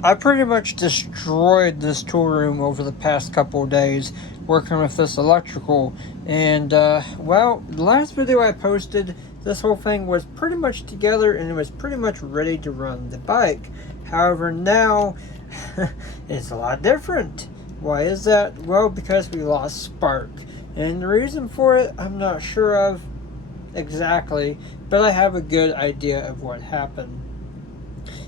I pretty much destroyed this tool room over the past couple of days working with this electrical. And, well, the last video I posted, this whole thing was pretty much together and it was pretty much ready to run the bike. However, now it's a lot different. Why is that? Well, because we lost spark. And the reason for it, I'm not sure of exactly, but I have a good idea of what happened.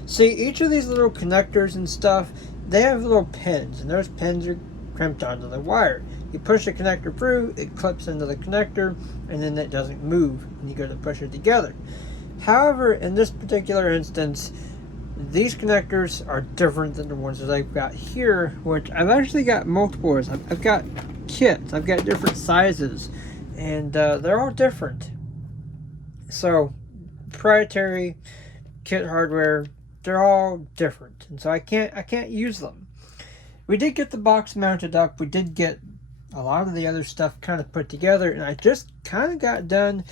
See, each of these little connectors and stuff, they have little pins, and those pins are crimped onto the wire. You push the connector through, it clips into the connector, and then it doesn't move when you go to push it together. However, in this particular instance, these connectors are different than the ones that I've got here, which I've actually got multiples. I've got kits, I've got different sizes, and they're all different. So, proprietary kit hardware, they're all different, and so I can't use them. We did get the box mounted up. We did get a lot of the other stuff kind of put together, and I just kind of got done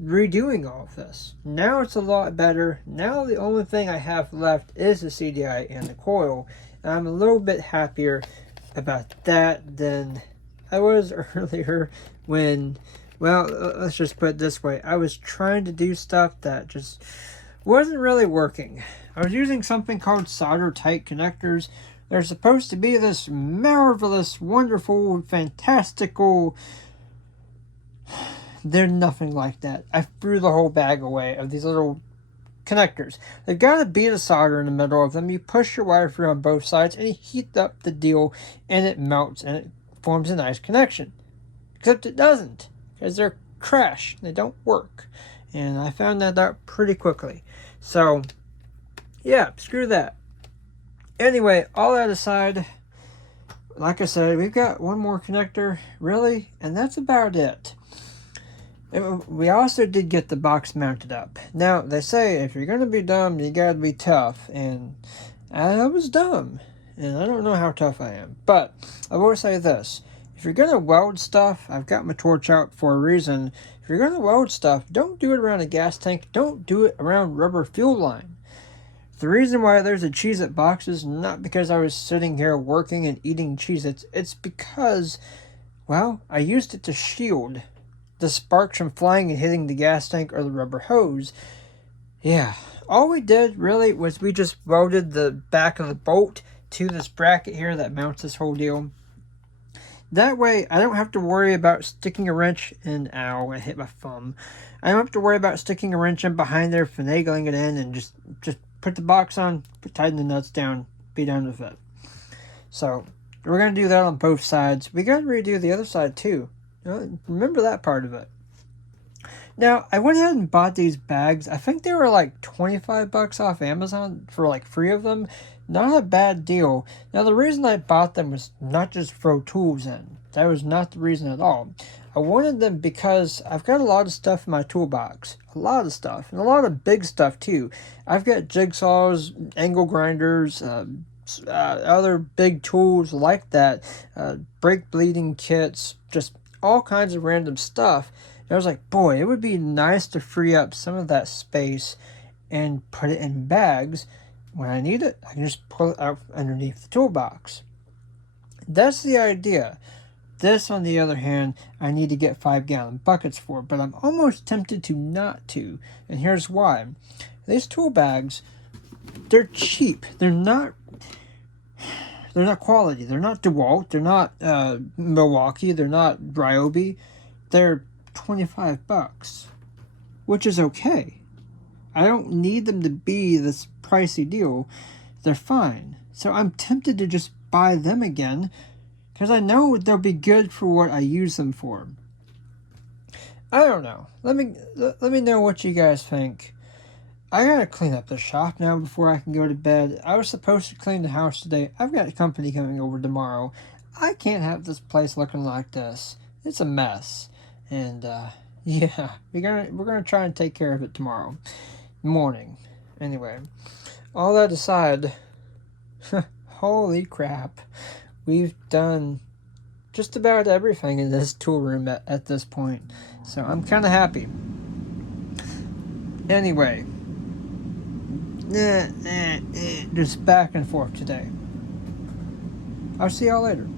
redoing all of this. Now it's a lot better. Now the only thing I have left is the CDI and the coil, and I'm a little bit happier about that than I was earlier when, well, let's just put it this way. I was trying to do stuff that just wasn't really working. I was using something called solder tight connectors. They're supposed to be this marvelous, wonderful, fantastical. They're nothing like that. I threw the whole bag away of these little connectors. They've got a bead of solder in the middle of them. You push your wire through on both sides and you heat up the deal and it melts and it forms a nice connection. Except it doesn't, because they're trash. They don't work. And I found that out pretty quickly. So, yeah, screw that. Anyway, all that aside, like I said, we've got one more connector, really, and that's about it. We also did get the box mounted up. Now, they say if you're going to be dumb, you got to be tough, and I was dumb, and I don't know how tough I am. But I will say this. If you're going to weld stuff, I've got my torch out for a reason. If you're going to weld stuff, don't do it around a gas tank. Don't do it around rubber fuel line. The reason why there's a Cheez-It box is not because I was sitting here working and eating Cheez-Its. It's because, well, I used it to shield the sparks from flying and hitting the gas tank or the rubber hose. Yeah, all we did really was we just welded the back of the bolt to this bracket here that mounts this whole deal. That way, I don't have to worry about sticking a wrench in. Ow, I hit my thumb. I don't have to worry about sticking a wrench in behind there, finagling it in, and just put the box on, tighten the nuts down, be done with it. So, we're going to do that on both sides. We got to redo the other side too. Remember that part of it. Now, I went ahead and bought these bags. I think they were like 25 bucks off Amazon for like 3 of them. Not a bad deal. Now, the reason I bought them was not just throw tools in. That was not the reason at all. I wanted them because I've got a lot of stuff in my toolbox. A lot of stuff. And a lot of big stuff too. I've got jigsaws, angle grinders, other big tools like that. Brake bleeding kits, just all kinds of random stuff. And I was like, boy, it would be nice to free up some of that space and put it in bags. When I need it, I can just pull it out underneath the toolbox. That's the idea. This, on the other hand, I need to get 5-gallon buckets for, but I'm almost tempted to not to. And here's why. These tool bags, they're cheap. They're not quality. They're not DeWalt. They're not Milwaukee. They're not Ryobi. They're 25 bucks, which is okay. I don't need them to be this pricey deal. They're fine. So I'm tempted to just buy them again because I know they'll be good for what I use them for. I don't know. Let me know what you guys think. I gotta clean up the shop now before I can go to bed. I was supposed to clean the house today. I've got company coming over tomorrow. I can't have this place looking like this. It's a mess. And yeah, we're gonna try and take care of it tomorrow morning. Anyway, all that aside, holy crap, we've done just about everything in this tool room at this point. So I'm kind of happy. Anyway, just back and forth today. I'll see y'all later.